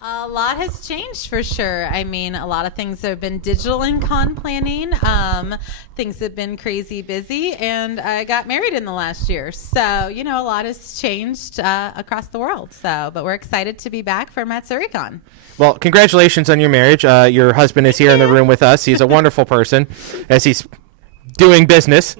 A lot has changed for sure. I mean, a lot of things have been digital in con planning. Things have been crazy busy, and I got married in the last year. So, a lot has changed across the world. So, but we're excited to be back for Matsuricon. Well, congratulations on your marriage. Your husband is here in the room with us. He's a wonderful person as he's doing business.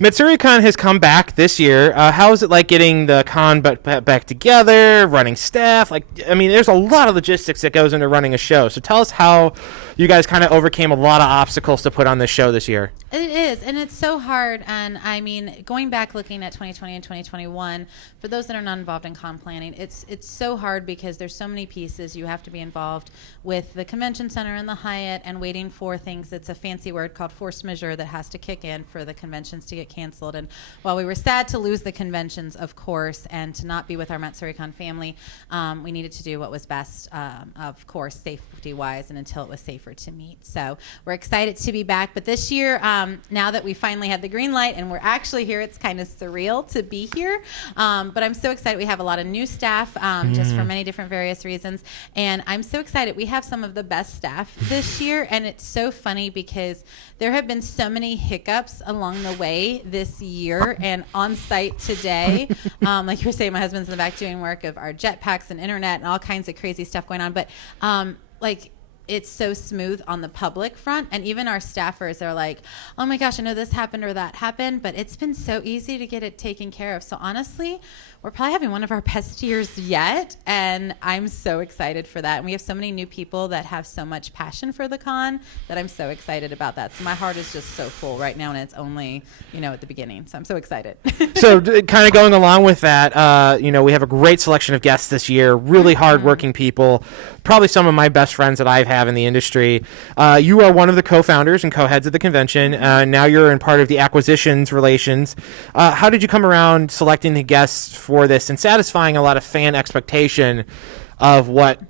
Matsuricon has come back this year. How is it like getting the con back together, running staff? There's a lot of logistics that goes into running a show. So tell us how you guys kind of overcame a lot of obstacles to put on this show this year. It is, and it's so hard. And going back looking at 2020 and 2021, for those that are not involved in con planning, it's so hard because there's so many pieces. You have to be involved with the convention center and the Hyatt and waiting for things. It's a fancy word called force majeure that has to kick in for the conventions to get canceled. And while we were sad to lose the conventions, of course, and to not be with our Matsuricon family, we needed to do what was best, of course, safety-wise, and until it was safer to meet. So we're excited to be back. But this year, now that we finally had the green light and we're actually here, it's kind of surreal to be here. But I'm so excited. We have a lot of new staff, just for many different various reasons. And I'm so excited. We have some of the best staff this year. And it's so funny because there have been so many hiccups along the way this year and on site today. Like you were saying, my husband's in the back doing work of our jetpacks and internet and all kinds of crazy stuff going on. But it's so smooth on the public front, and even our staffers are like, oh my gosh, I know this happened or that happened, but it's been so easy to get it taken care of. So honestly, we're probably having one of our best years yet, and I'm so excited for that. And we have so many new people that have so much passion for the con that I'm so excited about that. So my heart is just so full right now, and it's only, at the beginning. So I'm so excited. So kind of going along with that, we have a great selection of guests this year, really hardworking people, probably some of my best friends that I have in the industry. You are one of the co-founders and co-heads of the convention. Now you're in part of the acquisitions relations. How did you come around selecting the guests for this and satisfying a lot of fan expectation of what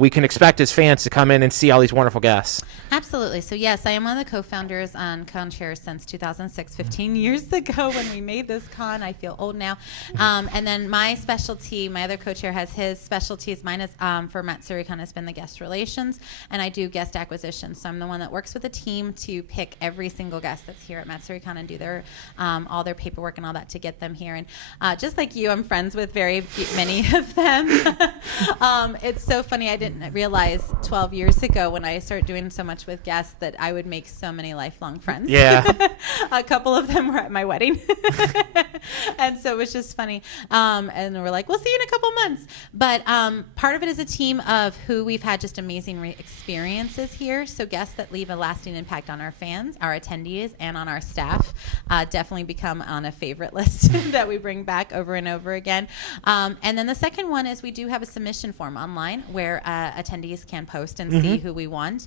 we can expect as fans to come in and see all these wonderful guests? Absolutely. So yes, I am one of the co-founders and co-chairs since 2006, 15 years ago when we made this con. I feel old now. And then my specialty, my other co-chair has his specialties. Mine is for Matsuricon has been the guest relations, and I do guest acquisition. So I'm the one that works with the team to pick every single guest that's here at Matsuricon and do their all their paperwork and all that to get them here. And just like you, I'm friends with many of them. It's so funny. I didn't realize 12 years ago when I started doing so much with guests that I would make so many lifelong friends. Yeah. A couple of them were at my wedding. And so it was just funny. And we're like, we'll see you in a couple months. But part of it is a team of who we've had just amazing experiences here. So guests that leave a lasting impact on our fans, our attendees, and on our staff definitely become on a favorite list that we bring back over and over again. And then the second one is we do have a submission form online where attendees can post and see who we want.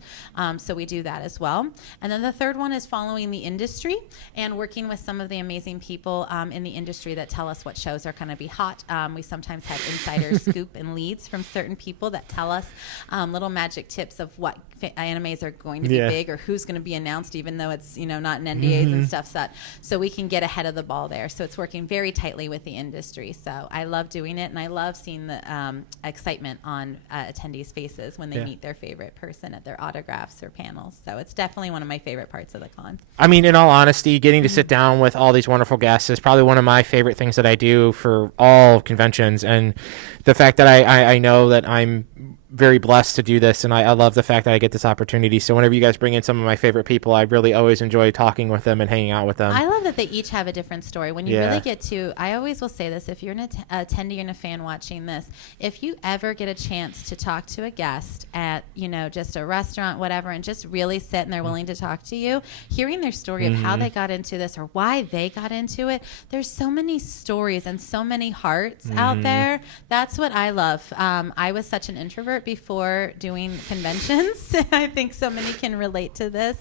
So we do that as well. And then the third one is following the industry and working with some of the amazing people in the industry that tell us what shows are going to be hot. We sometimes have insider scoop and leads from certain people that tell us little magic tips of what animes are going to be big or who's going to be announced, even though it's not in NDAs and stuff. So we can get ahead of the ball there. So it's working very tightly with the industry. So I love doing it, and I love seeing the excitement on attendees' faces when they meet their favorite person at their autographs or panels. So it's definitely one of my favorite parts of the con. I mean, in all honesty, getting to sit down with all these wonderful guests is probably one of my favorite things that I do for all conventions. And the fact that I know that I'm very blessed to do this, and I love the fact that I get this opportunity. So whenever you guys bring in some of my favorite people, I really always enjoy talking with them and hanging out with them. I love that they each have a different story. When you really get to, I always will say this, if you're an attendee and a fan watching this, if you ever get a chance to talk to a guest at, just a restaurant, whatever, and just really sit and they're willing to talk to you, hearing their story of how they got into this or why they got into it, there's so many stories and so many hearts out there. That's what I love. I was such an introvert start before doing conventions. I think so many can relate to this.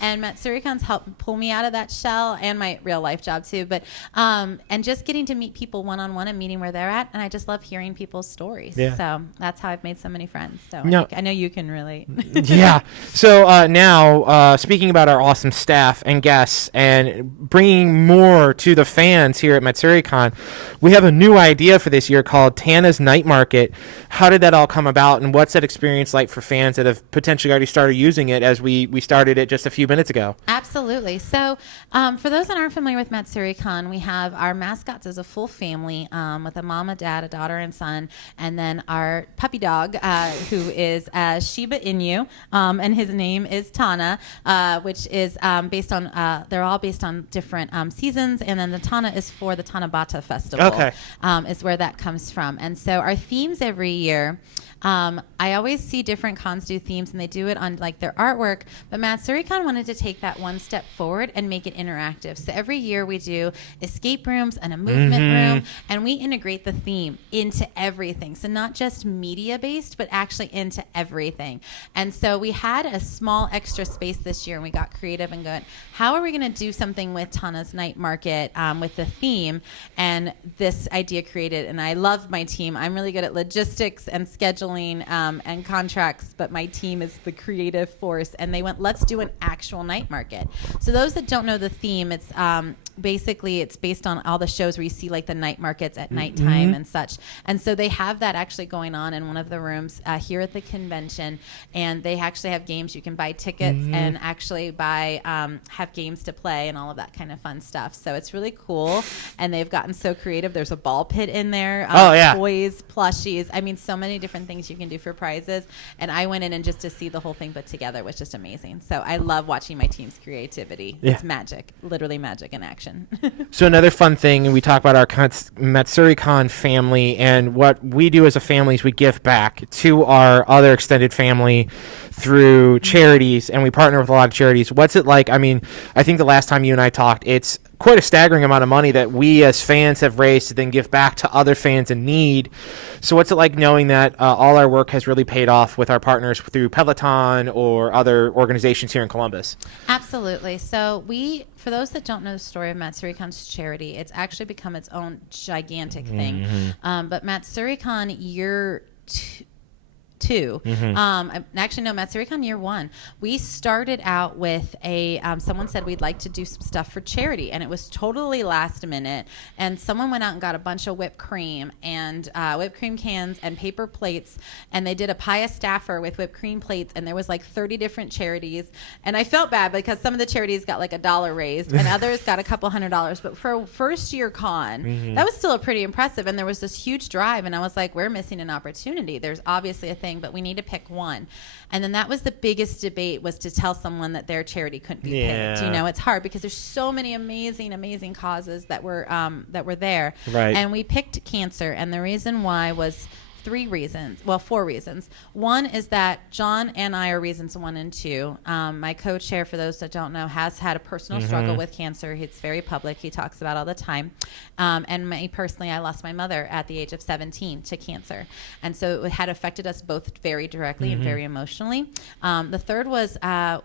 And Matsuricon's helped pull me out of that shell, and my real life job too. But and just getting to meet people one-on-one and meeting where they're at. And I just love hearing people's stories. Yeah. So that's how I've made so many friends. So No. I know you can relate. Yeah. So now, speaking about our awesome staff and guests and bringing more to the fans here at Matsuricon, we have a new idea for this year called Tanas Night Market. How did that all come about, and what's that experience like for fans that have potentially already started using it as we started it just a few minutes ago? Absolutely. So for those that aren't familiar with Matsuricon, we have our mascots as a full family with a mom, a dad, a daughter, and son, and then our puppy dog, who is Shiba Inu, and his name is Tana, which is based on, they're all based on different seasons, and then the Tana is for the Tanabata Festival, is where that comes from. And so our themes every year, I always see different cons do themes, and they do it on like their artwork, but Matsuricon wanted to take that one step forward and make it interactive. So every year we do escape rooms and a movement room, and we integrate the theme into everything. So not just media based, but actually into everything. And so we had a small extra space this year, and we got creative and going, how are we going to do something with Tana's Night Market with the theme? And this idea created, and I love my team. I'm really good at logistics and scheduling and contracts, but my team is the creative force, and they went, let's do an actual night market. So those that don't know the theme, it's basically it's based on all the shows where you see like the night markets at nighttime and such. And so they have that actually going on in one of the rooms here at the convention, and they actually have games. You can buy tickets and actually buy have games to play and all of that kind of fun stuff. So it's really cool, and they've gotten so creative. There's a ball pit in there, toys, plushies. I mean, so many different things you can do for prizes. And I went in and just to see the whole thing put together was just amazing. So I love watching my team's creativity. Yeah. It's magic, literally magic in action. So another fun thing, and we talk about our Matsuricon family, and what we do as a family is we give back to our other extended family through charities, and we partner with a lot of charities. What's it like? I mean, I think the last time you and I talked, it's quite a staggering amount of money that we as fans have raised to then give back to other fans in need. So what's it like knowing that all our work has really paid off with our partners through Peloton or other organizations here in Columbus? Absolutely. So for those that don't know the story of Matsuricon's charity, it's actually become its own gigantic thing. But Matsuricon year two. Actually, no, Matsuricon year one. We started out with someone said we'd like to do some stuff for charity, and it was totally last minute. And someone went out and got a bunch of whipped cream and whipped cream cans and paper plates, and they did a pie staffer with whipped cream plates, and there was like 30 different charities. And I felt bad because some of the charities got like $1 raised, and others got a couple $100. But for a first year con, that was still pretty impressive. And there was this huge drive, and I was like, we're missing an opportunity. There's obviously a thing, but we need to pick one. And then that was the biggest debate, was to tell someone that their charity couldn't be picked. You know, it's hard because there's so many amazing causes that were there. Right. And we picked cancer, and the reason why was four reasons. One is that John and I are reasons 1 and 2. My co-chair, for those that don't know, has had a personal struggle with cancer. It's very public. He talks about it all the time. And me personally, I lost my mother at the age of 17 to cancer. And so it had affected us both very directly and very emotionally. The third was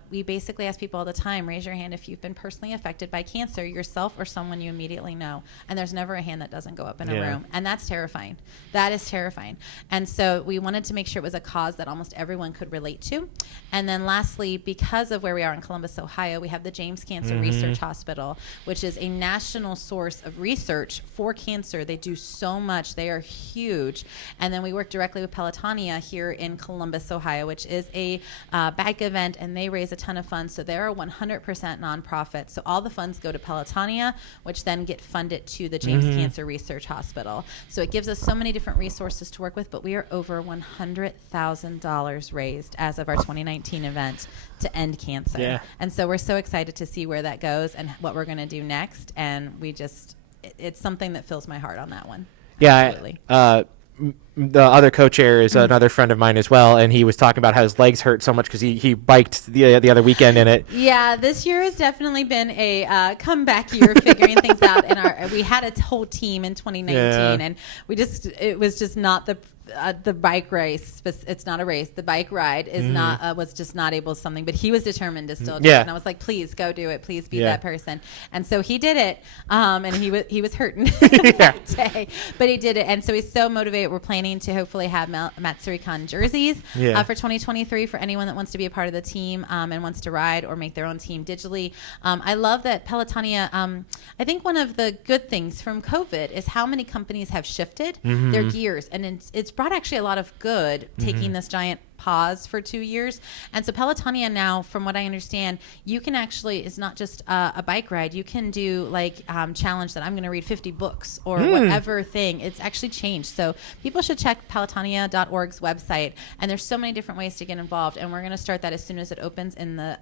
we basically ask people all the time, raise your hand if you've been personally affected by cancer, yourself or someone you immediately know. And there's never a hand that doesn't go up in a room. And that's terrifying. That is terrifying. And so we wanted to make sure it was a cause that almost everyone could relate to. And then lastly, because of where we are in Columbus, Ohio, we have the James Cancer Research Hospital, which is a national source of research for cancer. They do so much. They are huge. And then we work directly with Pelotonia here in Columbus, Ohio, which is a bike event, and they raise a ton of funds. So they're a 100% nonprofit. So all the funds go to Pelotonia, which then get funded to the James Cancer Research Hospital. So it gives us so many different resources to work with, but we are over $100,000 raised as of our 2019 event to end cancer. Yeah. And so we're so excited to see where that goes and what we're going to do next. And it's something that fills my heart on that one. Yeah. Absolutely. the other co-chair is another friend of mine as well, and he was talking about how his legs hurt so much because he biked the other weekend in it. Yeah, this year has definitely been a comeback year, figuring things out. We had a whole team in 2019, and it was just not the bike race. It's not a race. The bike ride is not was just not able to something. But he was determined to still do it, and I was like, please go do it. Please be that person. And so he did it. And he was hurting that day, but he did it. And so he's so motivated. We're planning to hopefully have Matsuricon jerseys for 2023 for anyone that wants to be a part of the team and wants to ride or make their own team digitally. I love that Pelotonia. I think one of the good things from COVID is how many companies have shifted their gears, and it's brought actually a lot of good taking this giant pause for 2 years. And so Pelotonia now, from what I understand, you can actually, it's not just a bike ride. You can do like challenge that I'm going to read 50 books or whatever thing. It's actually changed. So people should check pelotonia.org's website. And there's so many different ways to get involved. And we're going to start that as soon as it opens in the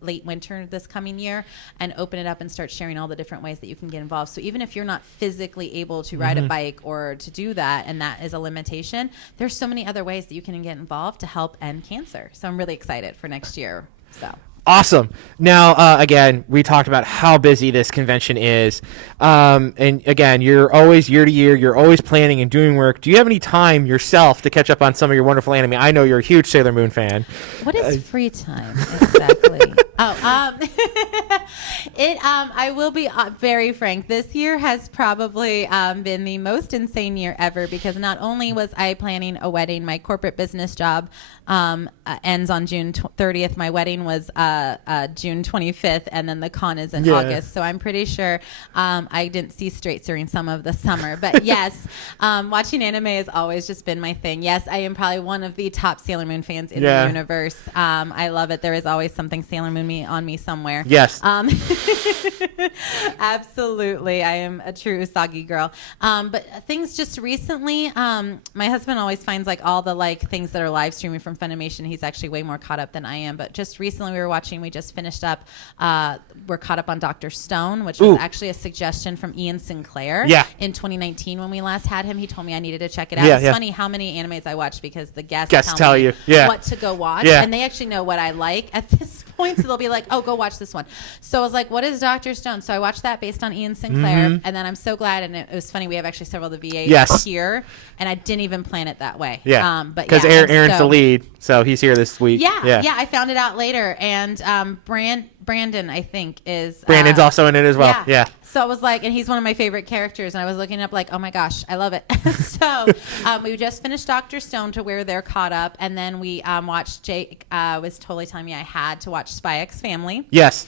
late winter this coming year, and open it up and start sharing all the different ways that you can get involved. So even if you're not physically able to ride a bike or to do that, and that is a limitation, there's so many other ways that you can get involved to help end cancer. So I'm really excited for next year. So awesome. Now, again, we talked about how busy this convention is. And again, you're always year to year, you're always planning and doing work. Do you have any time yourself to catch up on some of your wonderful anime? I know you're a huge Sailor Moon fan. What is free time exactly? I will be very frank. This year has probably been the most insane year ever, because not only was I planning a wedding, my corporate business job ends on June 30th. My wedding was June 25th, and then the con is in August. So I'm pretty sure I didn't see straight during some of the summer. But yes, watching anime has always just been my thing. Yes, I am probably one of the top Sailor Moon fans in the universe. I love it. There is always something Sailor Moon on me somewhere. Yes. Absolutely. I am a true Usagi girl. But things just recently, my husband always finds like all the like things that are live streaming from Funimation. He's actually way more caught up than I am. But just recently we just finished up, we're caught up on Dr. Stone, which was actually a suggestion from Ian Sinclair in 2019 when we last had him. He told me I needed to check it out. It's funny how many animes I watch because the guests tell me what to go watch. And they actually know what I like at this point. So they'll be like, oh, go watch this one. So I was like, what is Dr. Stone? So I watched that based on Ian Sinclair. And then I'm so glad. And it was funny. We have actually several of the VAs here. And I didn't even plan it that way. But because Aaron's the lead. So he's here this week. Yeah. I found it out later. And Brandon, I think, is... Brandon's also in it as well. Yeah. So I was like, and he's one of my favorite characters. And I was looking up like, oh my gosh, I love it. So we just finished Dr. Stone to where they're caught up. And then we watched, Jake was totally telling me I had to watch Spy X Family. Yes.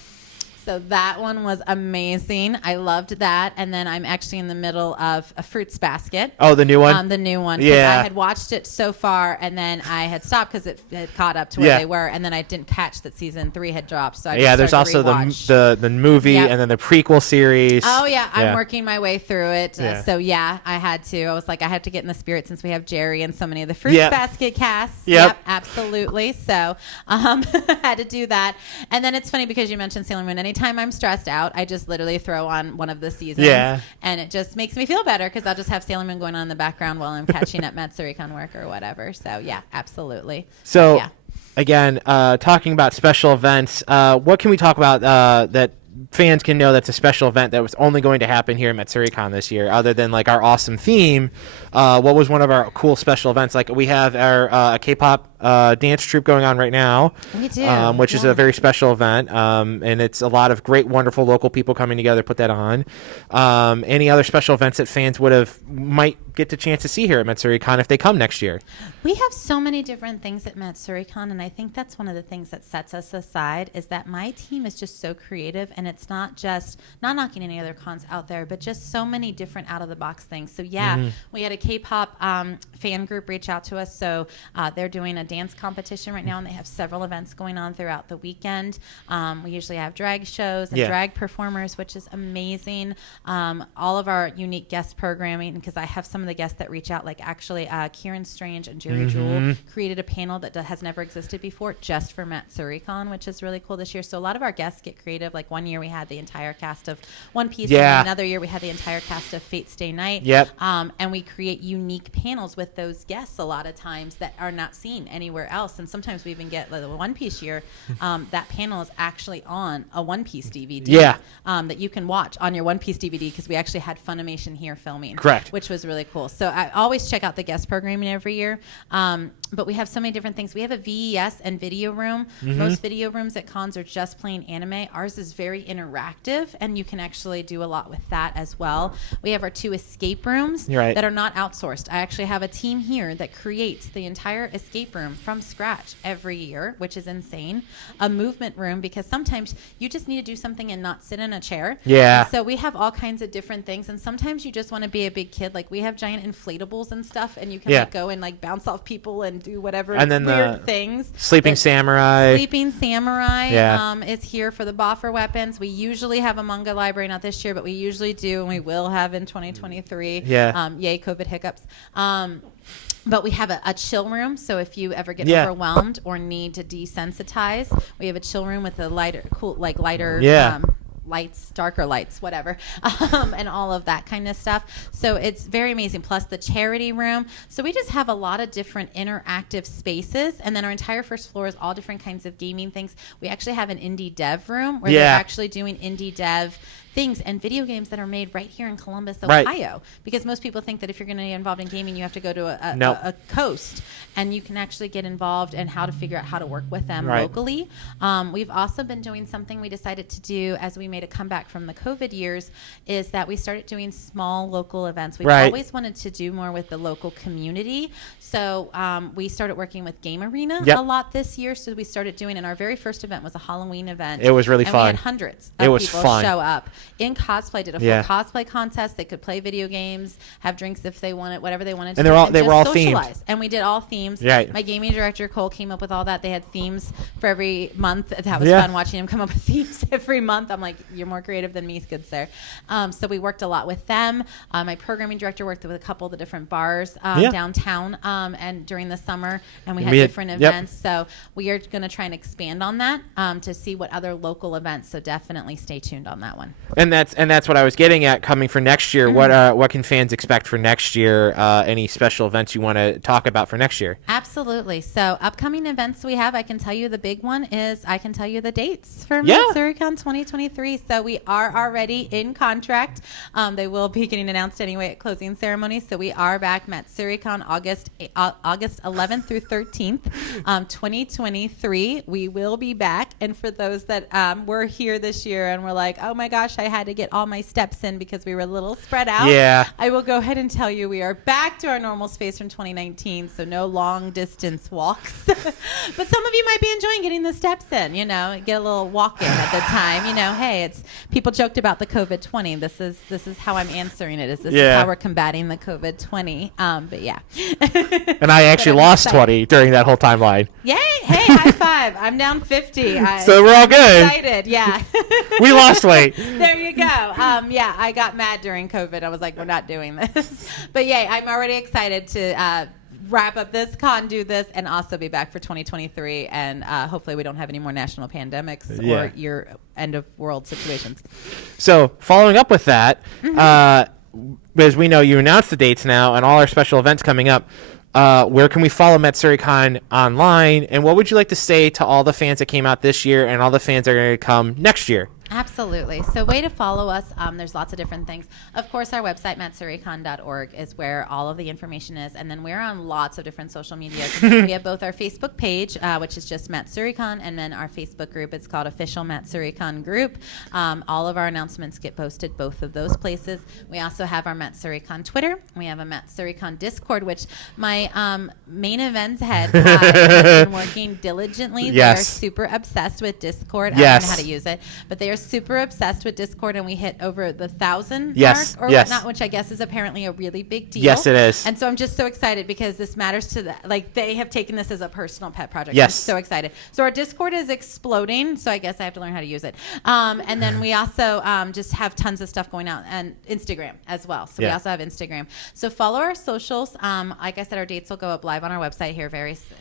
So that one was amazing. I loved that. And then I'm actually in the middle of a Fruits Basket. Oh, the new one? The new one. Yeah. I had watched it so far, and then I had stopped because it had caught up to where they were. And then I didn't catch that season 3 had dropped. So I just there's also the movie and then the prequel series. Oh, yeah. I'm working my way through it. So, I had to. I was like, I had to get in the spirit since we have Jerry and so many of the Fruits Basket casts. Yep, absolutely. So I had to do that. And then it's funny because you mentioned Sailor Moon. Anytime I'm stressed out, I just literally throw on one of the seasons. And it just makes me feel better because I'll just have Sailor Moon going on in the background while I'm catching up Matsuricon work or whatever. So, absolutely. So, again, talking about special events, what can we talk about that fans can know that's a special event that was only going to happen here at Matsuricon this year, other than like our awesome theme? What was one of our cool special events? Like we have our K-pop dance troupe going on right now. We do. Which is a very special event. And it's a lot of great, wonderful local people coming together to put that on. Any other special events that fans might get the chance to see here at Matsuricon if they come next year? We have so many different things at Matsuricon, and I think that's one of the things that sets us aside is that my team is just so creative, and it's not just, not knocking any other cons out there, but just so many different out-of-the-box things. So, we had a K-pop fan group reach out to us. So they're doing a dance competition right now, and they have several events going on throughout the weekend. We usually have drag shows and drag performers, which is amazing. All of our unique guest programming, because I have some of the guests that reach out, like actually Kieran Strange and Jerry Jewell created a panel that has never existed before just for Matsuricon, which is really cool this year. So a lot of our guests get creative. Like one year year we had the entire cast of One Piece. Yeah. And another year we had the entire cast of Fate Stay Night. Yep. And we create unique panels with those guests a lot of times that are not seen anywhere else. And sometimes we even get the One Piece year. That panel is actually on a One Piece DVD. Yeah. That you can watch on your One Piece DVD because we actually had Funimation here filming. Correct. Which was really cool. So I always check out the guest programming every year. But we have so many different things. We have a VES and video room. Most video rooms at cons are just plain anime. Ours is very interactive, and you can actually do a lot with that as well. We have our 2 escape rooms that are not outsourced. I actually have a team here that creates the entire escape room from scratch every year, which is insane. A movement room, because sometimes you just need to do something and not sit in a chair. Yeah. And so we have all kinds of different things, and sometimes you just want to be a big kid. Like we have giant inflatables and stuff, and you can like go and like bounce off people and do whatever and then weird things. Sleeping Samurai is here for the boffer weapons. We usually have a manga library, not this year, but we usually do, and we will have in 2023. Yay, COVID hiccups. But we have a chill room, so if you ever get overwhelmed or need to desensitize, we have a chill room with a lighter lights, darker lights, whatever, and all of that kind of stuff. So it's very amazing. Plus the charity room. So we just have a lot of different interactive spaces. And then our entire first floor is all different kinds of gaming things. We actually have an indie dev room where they're actually doing indie dev things and video games that are made right here in Columbus, Ohio. Because most people think that if you're going to get involved in gaming, you have to go to a coast, and you can actually get involved and how to figure out how to work with them locally. We've also been doing something we decided to do as we made a comeback from the COVID years, is that we started doing small local events. We've always wanted to do more with the local community. So we started working with Game Arena a lot this year. So we started doing, and our very first event was a Halloween event. It was really fun. We had hundreds of people show up in cosplay, did a full cosplay contest. They could play video games, have drinks if they wanted, whatever they wanted to. And they were all themed. And we did all themes. Right. My gaming director, Cole, came up with all that. They had themes for every month. That was fun watching him come up with themes every month. I'm like, you're more creative than me, good sir. So we worked a lot with them. My programming director worked with a couple of the different bars downtown and during the summer, and we had different events. So we are going to try and expand on that to see what other local events. So definitely stay tuned on that one. And that's what I was getting at coming for next year. What can fans expect for next year? Any special events you want to talk about for next year? Absolutely. So upcoming events we have, I can tell you the big one is I can tell you the dates for Matsuricon 2023. So we are already in contract. They will be getting announced anyway at closing ceremony. So we are back Matsuricon August 11th through 13th, 2023. We will be back. And for those that were here this year and were like, oh my gosh, I had to get all my steps in because we were a little spread out. Yeah. I will go ahead and tell you we are back to our normal space from 2019, so no long distance walks. But some of you might be enjoying getting the steps in, get a little walk in at the time. Hey, it's people joked about the COVID-20. This is how I'm answering it. This is how we're combating the COVID-20. But yeah. And I actually lost 20 during that whole timeline. Yay! Hey, high five. I'm down 50. So we're all good. Excited. Yeah. We lost weight. There you go. Yeah, I got mad during COVID. I was like, we're not doing this. But yay, I'm already excited to wrap up this con, do this, and also be back for 2023. And hopefully we don't have any more national pandemics or your end of world situations. So following up with that, as we know, you announced the dates now and all our special events coming up. Where can we follow Matsuricon online? And what would you like to say to all the fans that came out this year and all the fans that are going to come next year? Absolutely. So way to follow us. There's lots of different things. Of course, our website, Matsuricon.org, is where all of the information is. And then we're on lots of different social medias. We have both our Facebook page, which is just Matsuricon, and then our Facebook group. It's called Official Matsuricon Group. All of our announcements get posted both of those places. We also have our Matsuricon Twitter. We have a Matsuricon Discord, which my main events head has been working diligently. Yes. They are super obsessed with Discord. I don't know how to use it, but they are super obsessed with Discord, and we hit over the 1,000 mark or whatnot, which I guess is apparently a really big deal. Yes, it is. And so I'm just so excited because this matters to the, they have taken this as a personal pet project. Yes. I'm so excited. So our Discord is exploding, so I guess I have to learn how to use it. And then we also just have tons of stuff going out, and Instagram as well. So we also have Instagram. So follow our socials. Like I said, our dates will go up live on our website here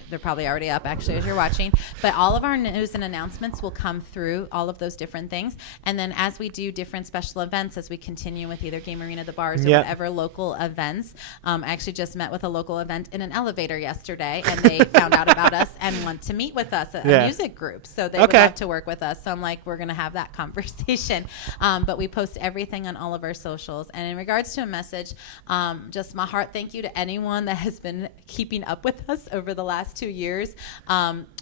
they're probably already up actually as you're watching. But all of our news and announcements will come through all of those different things. things. And then as we do different special events, as we continue with either Game Arena, the bars, or Yep. whatever local events, I actually just met with a local event in an elevator yesterday, and they found out about us and want to meet with us, a music group. So they would love to work with us. So I'm like, we're going to have that conversation. But we post everything on all of our socials. And in regards to a message, just my heart thank you to anyone that has been keeping up with us over the last 2 years.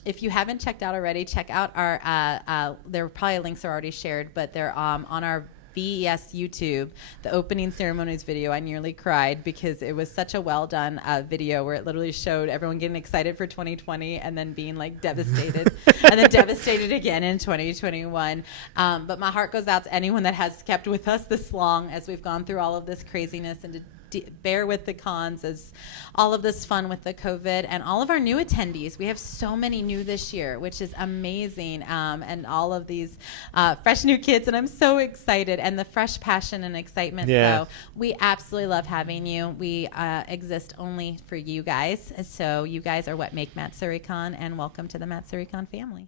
If you haven't checked out already, check out our, there probably links are already shared, but they're on our VES YouTube, the opening ceremonies video. I nearly cried because it was such a well done video where it literally showed everyone getting excited for 2020 and then being like devastated and then devastated again in 2021. But my heart goes out to anyone that has kept with us this long as we've gone through all of this craziness, and to bear with the cons as all of this fun with the COVID, and all of our new attendees. We have so many new this year, which is amazing, and all of these fresh new kids, and I'm so excited, and the fresh passion and excitement. Yeah. So we absolutely love having you. We exist only for you guys, so you guys are what make Matsuricon, and welcome to the Matsuricon family.